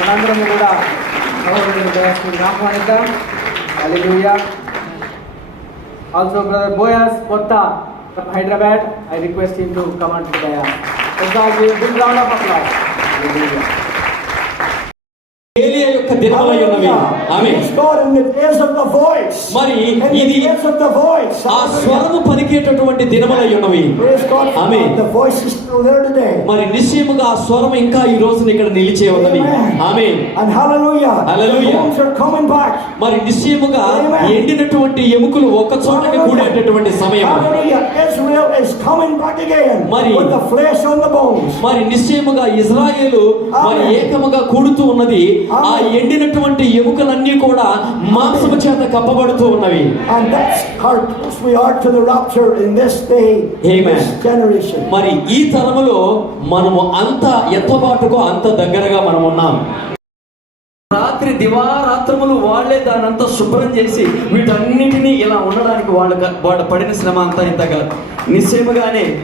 మనందరము కూడా సహోదరుని దయాస్కుడిని ఆహ్వానిద్దాం. హల్లెలూయా. Also brother Boyas Kotta from Hyderabad, I request him to come on to the dais. Let's all give a big round of applause. Hallelujah. ఏలియా యొక్క దినములై ఉన్నవి. ఆమేన్. మరి ఇది ఆ స్వరము పలికేటటువంటి దినములై ఉన్నవి. ఆమేన్. మరి నిశ్చయముగా ఆ స్వరం ఇంకా ఈ రోజున ఇక్కడ నిలిచే ఉన్నది. ఆమేన్. హల్లెలూయా. మరి నిశ్చయముగా ఎండినటువంటి ఎముకలు ఒక చోటకి కూడేటటువంటి సమయం. మరి నిశ్చయముగా ఇజ్రాయేలు మరి ఏకముగా కూడుతూ ఉన్నది. ఆ ఎండినటువంటి ఎముకలన్నీ కూడా మాంసము చేత కప్పబడుతూ ఉన్నవి. మరి ఈ తరములో మనము అంత ఎత్తబాటుకో అంత దగ్గరగా మనం ఉన్నాం. రాత్రి దివారాత్రములు వాళ్లే దానంతా శుభ్రం చేసి వీటన్నిటినీ ఇలా ఉండడానికి వాళ్ళ పడిన శ్రమ అంతా ఇంత కాదు. నిశ్చయముగానే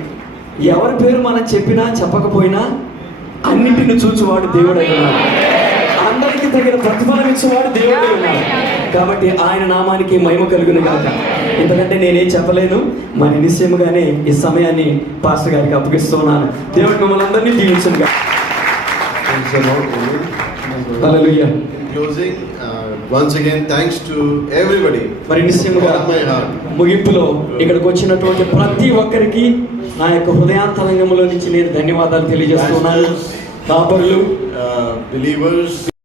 ఎవరి పేరు మనం చెప్పినా చెప్పకపోయినా అన్నింటిని చూచువాడు దేవుడై ఉన్నాడు. అందరికి తగిన ప్రతిఫలం ఇచ్చేవాడు దేవుడై ఉన్నాడు. కాబట్టి ఆయన నామానికి మహిమ కలుగును గాక. ఎందుకంటే నేనేం చెప్పలేను. మరి నిశ్చయముగానే ఈ సమయాన్ని పాస్టర్ గారికి అప్పగిస్తున్నాను. దేవుడు మిమ్మల్ని అందరినీ దీవించును గాక. హల్లెలూయా. Closing, once again thanks to everybody. మరి నిశ్చయముగా ముగింపులో ఇక్కడికి వచ్చినటువంటి ప్రతి ఒక్కరికి నా యొక్క హృదయాంతరంగంలో నుంచి నేను ధన్యవాదాలు తెలియజేస్తున్నాను. కాపరులు, believers.